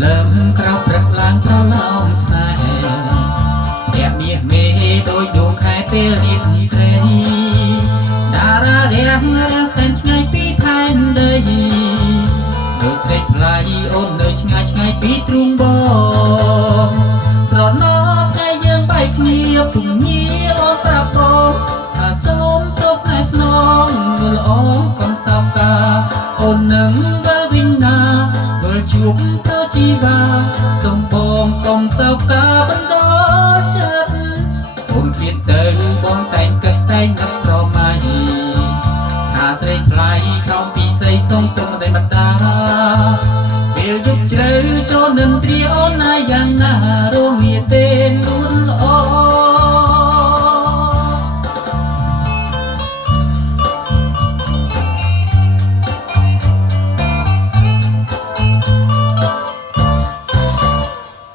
លើមក្រៅព្រឹកឡើងប្រឡំស្នេហ៍អ្នកមាសមេដោយដួងខែពេលរៀបត្រីតារារះសែនឆ្ងាយពីផែនដីដូចស្រីថ្លៃអូននៅឆ្ងាយឆ្ងាយពីទ្រូងបងស្រណោថ្ងៃយើងបែកគ្នាពុំងារអូនប្រាប់បងថាសូមទោសស្នេហ៍ស្នងយល់អងកុំសោកកាអូននឹងវិលវិញណាវិលជួបទៅជីវាសូមបងកុំសោកកាបន្តចិត្តអូនឃ្លាតទៅបងតែងគិតតែងនឹកស្រមៃថាស្រីថ្លៃខំពីស្រីសូមទុំមិនបានតាពេលយប់ជ្រៅចូលនិន្ទ្រាអូនណាយ៉ាងណារងងារទេនួនល្អ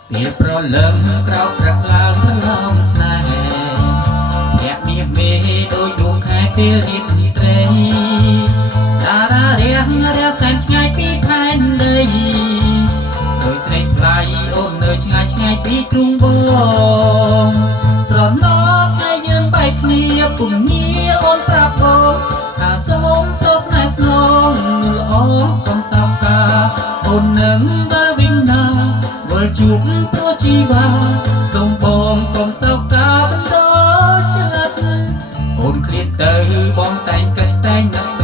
ពេលប្រលើមក្រោកព្រឹកឡើងប្រឡំស្នេហ៍អ្នកមាសមេដោយដួងខែពេលរៀបត្រីតារារះសែនឆ្ងាយពីផែនដីដោយស្រីថ្លៃអូននៅឆ្ងាយឆ្ងាយពីទ្រូងបងស្រណោថ្ងៃយើងបែកគ្នាពុំងារអូនប្រាប់បងថាសូមទោសស្នេហ៍ស្នងល្អកុំសោកកាអូននឹងវិលវិញណាវិលជួបព្រោះជីវាសូមបងកុំសោកកាបន្តចិត្តអូនឃ្លាតទៅបងតែងគិតតែងនឹក